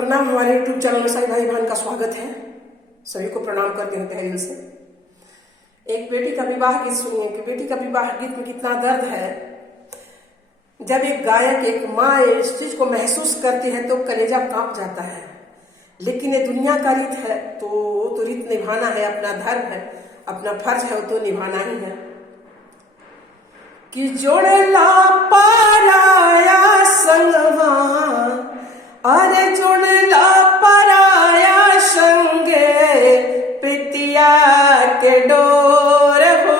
प्रणाम। हमारे YouTube channel में सभी भाई बहन का स्वागत है। सभी को प्रणाम करते हैं तहे दिल से। एक बेटी का विवाह गीत सुनिए कि बेटी का विवाह गीत में कितना दर्द है। जब एक गायक, एक माँ इस चीज को महसूस करती है तो कलेजा कांप जाता है। लेकिन ये दुनिया का रीत है तो रीत निभाना है, अपना धर्म है, अपना फर्ज है, वो तो निभाना ही है। कि जोड़ला पराया संगवा, अरे जोड़ला पराया संगे, प्रीतिया के डोर हो।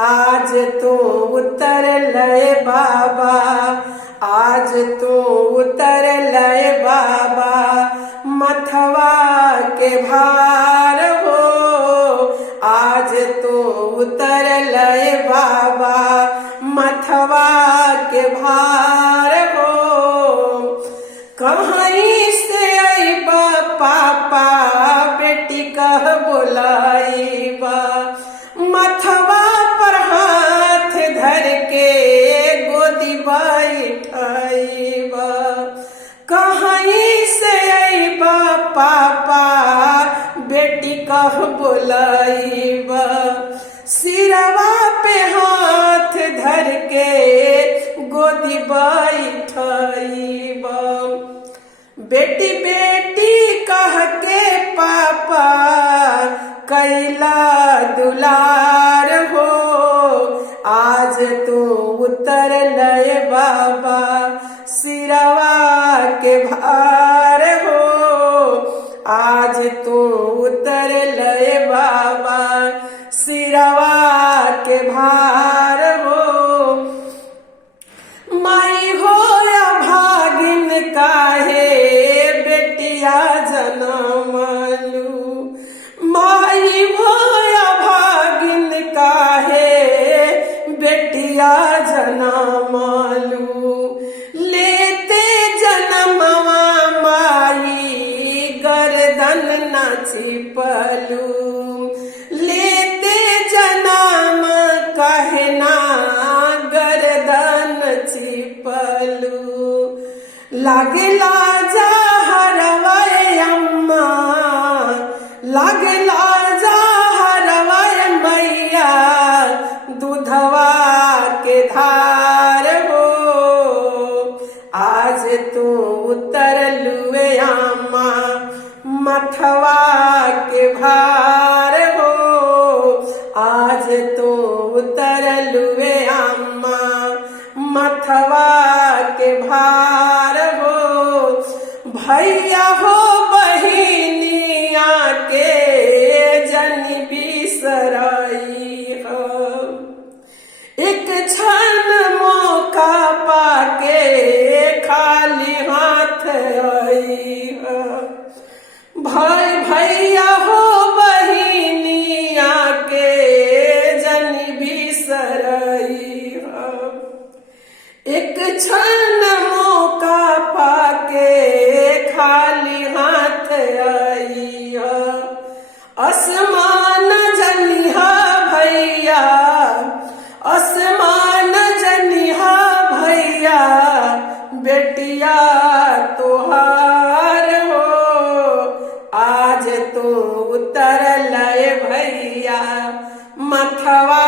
आज तो उतर लय बाबा, आज तो उतर लय बाबा, मथवा के भार हो। आज तो उतर लय बाबा, मथवा के भार हो। कहीं से आईबा पापा, बेटी कह बुलाईबा, मथवा पर हाथ धर के गोदी बैठाईबा। कहीं से आईबा पापा, बेटी कह बुलाईबा, सिरवा पे हाथ धर के गोदी बैठाईबा। बेटी बेटी कह के पापा कैला दुलार हो। आज तो उतर लय बाबा, सिरवा के भार हो। आज तो उतर लय बाबा, सिरवा के भार हो। माई हो या भागिन काहे बेटिया जनमलू। माई हो या भागिन काहे बेटिया जनमलू। लेते जन्मवा माई गर्दन न छिपलू। लेते जन्म कहना गर्दन छिपलू। लागला जहरवा अम्मा, लागला जहरवा मैया, दूधवा के धार हो। आज तो उतर लुए अम्मा, मथवा के भार हो। आज तो उतर लुए अम्मा, मथवा के भार हो। भैया हो बहिनिया के जन बिसराई हो। एक क्षण मौका पाके खाली हाथ आई हो। भाई भैया हो बहिनिया के जन बिसराई हो। एक क्षण मौका पाके खाली हाथ आई हो। आसमान जनिहा भैया, आसमान जनिहा भैया, बेटिया तोहार हो। आज तो उतर लय भैया, मथवा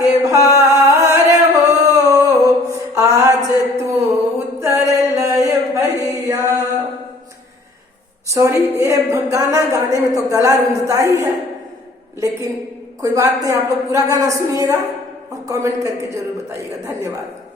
के भार हो। आज तो उतर लय भैया। सॉरी, ये गाना गाने में तो गला रूंधता ही है, लेकिन कोई बात नहीं। आप लोग पूरा गाना सुनिएगा और कमेंट करके जरूर बताइएगा। धन्यवाद।